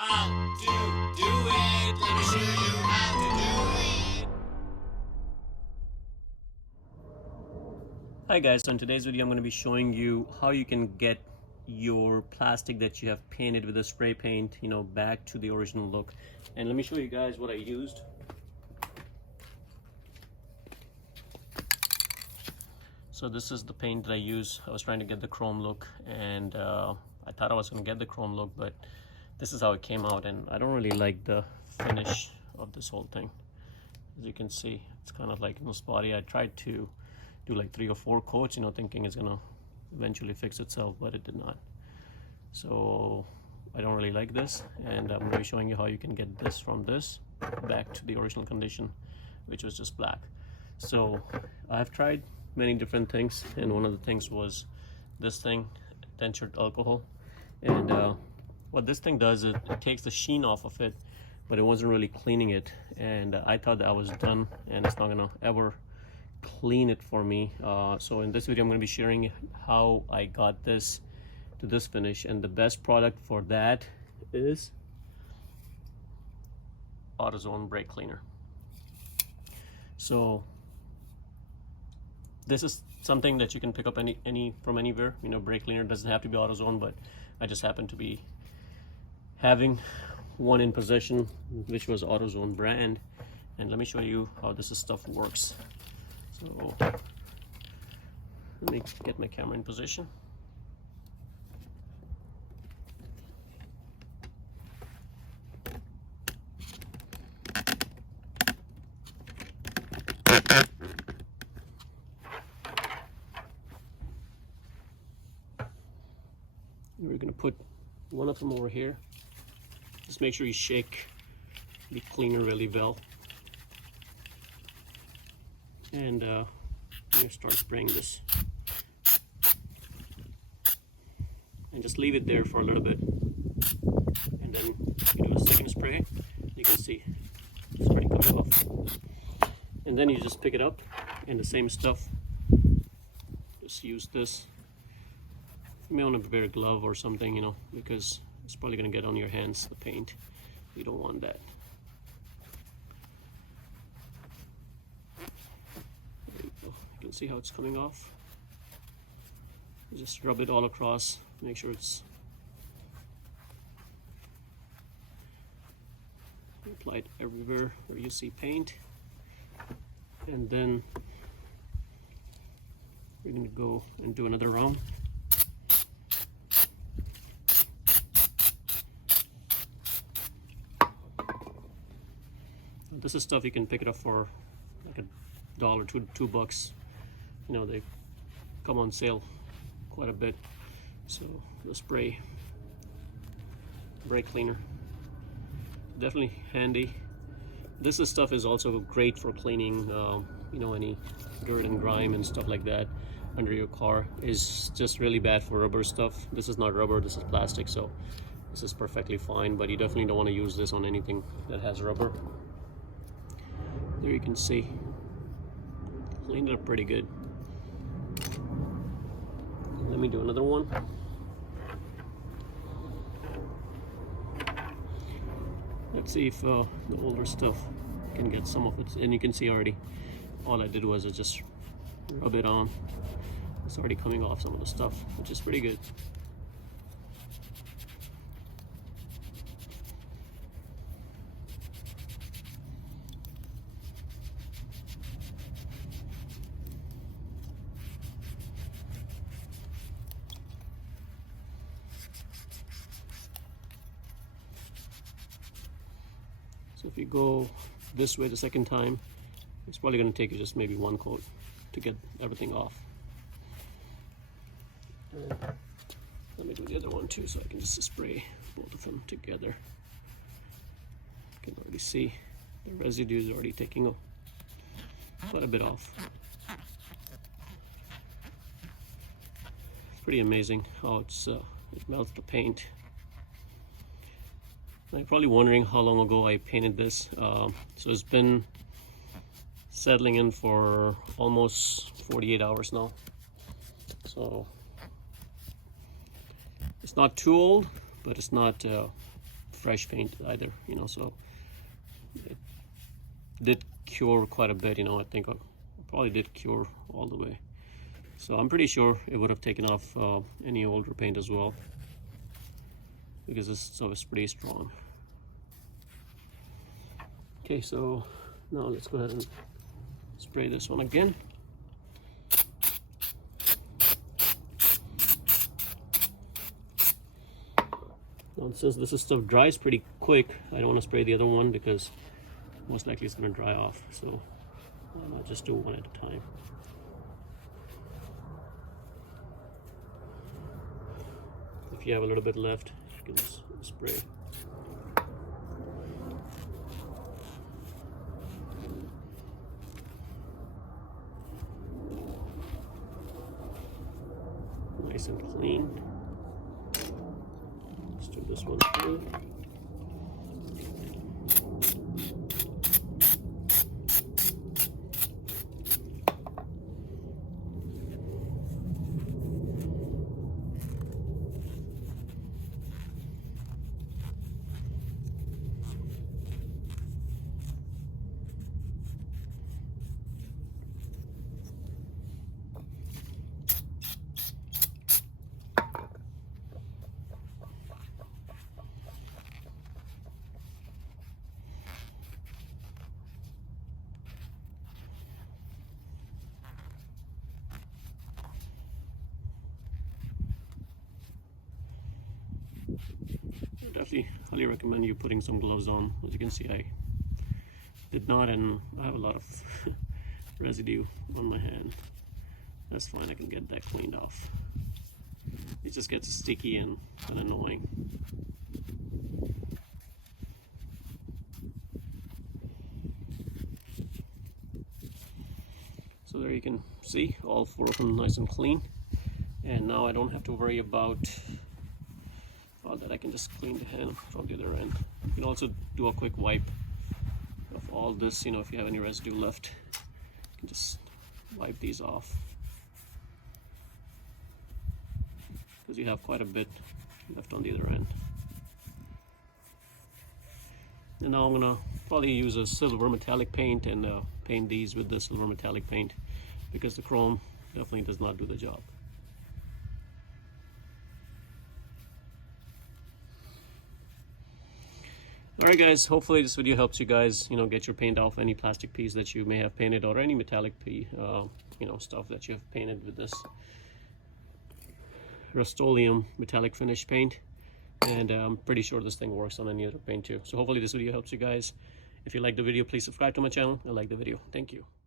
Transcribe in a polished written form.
How to do it. Let me show you how to do it. Hi guys, so in today's video I'm going to be showing you how you can get your plastic that you have painted with a spray paint, back to the original look. And let me show you guys what I used. So this is the paint that I use. I was trying to get the chrome look, and I thought I was going to get the chrome look, but this is how it came out, and I don't really like the finish of this whole thing. As you can see, it's kind of like spotty. I tried to do like 3 or 4 coats, thinking it's gonna eventually fix itself, but it did not. So I don't really like this, and I'm going to be showing you how you can get this from this back to the original condition, which was just black. So I've tried many different things, and one of the things was this thing, dentured alcohol. And what this thing does is it takes the sheen off of it, but it wasn't really cleaning it, and I thought that I was done, and it's not gonna ever clean it for me. So in this video I'm going to be sharing how I got this to this finish, and the best product for that is HowtoDoit brake cleaner. So this is something that you can pick up from anywhere. Brake cleaner doesn't have to be HowtoDoit, but I just happen to be having one in possession, which was HowtoDoit brand. And let me show you how this stuff works. So let me get my camera in position. We're going to put one of them over here. Just make sure you shake the cleaner really well. And you start spraying this. And just leave it there for a little bit. And then you do a second spray. You can see it's starting coming off. And then you just pick it up, and the same stuff. Just use this. You may want to wear a glove or something, because it's probably going to get on your hands, the paint. You don't want that. There you go. You can see how it's coming off. You just rub it all across, make sure it's applied everywhere where you see paint. And then we're going to go and do another round. This is stuff you can pick it up for like $1, $2. They come on sale quite a bit. So the spray brake cleaner, definitely handy. This stuff is also great for cleaning any dirt and grime and stuff like that under your car. Is just really bad for rubber stuff. This is not rubber, this is plastic, so this is perfectly fine, but you definitely don't want to use this on anything that has rubber. There you can see, cleaned it up pretty good. Let me do another one. Let's see if the older stuff can get some of it. And you can see already, all I did was just rub it on. It's already coming off some of the stuff, which is pretty good. So if you go this way the second time, it's probably going to take you just maybe 1 coat to get everything off. And let me do the other one too, so I can just spray both of them together. You can already see the residue is already taking quite a bit off. Pretty amazing how it melts the paint. You're probably wondering how long ago I painted this. So it's been settling in for almost 48 hours now. So it's not too old, but it's not fresh paint either, you know, so it did cure quite a bit, you know. I think I probably did cure all the way. So I'm pretty sure it would have taken off any older paint as well, because this stuff is pretty strong. Okay, so now let's go ahead and spray this one again. Now, since this stuff dries pretty quick, I don't want to spray the other one because most likely it's going to dry off. So I'll just do one at a time. If you have a little bit left, you can just spray. Nice and clean. Let's do this one too. Definitely highly recommend you putting some gloves on. As you can see, I did not, and I have a lot of residue on my hand. That's fine, I can get that cleaned off. It just gets sticky and kind of annoying. So there you can see all four of them nice and clean, and now I don't have to worry about that. I can just clean the hand from the other end. You can also do a quick wipe of all this, you know, if you have any residue left. You can just wipe these off, because you have quite a bit left on the other end. And now I'm gonna probably use a silver metallic paint and paint these with the silver metallic paint, because the chrome definitely does not do the job. Alright guys, hopefully this video helps you guys, you know, get your paint off any plastic piece that you may have painted, or any metallic piece, you know, stuff that you have painted with this Rust-Oleum metallic finish paint. And I'm pretty sure this thing works on any other paint too. So hopefully this video helps you guys. If you like the video, please subscribe to my channel and like the video. Thank you.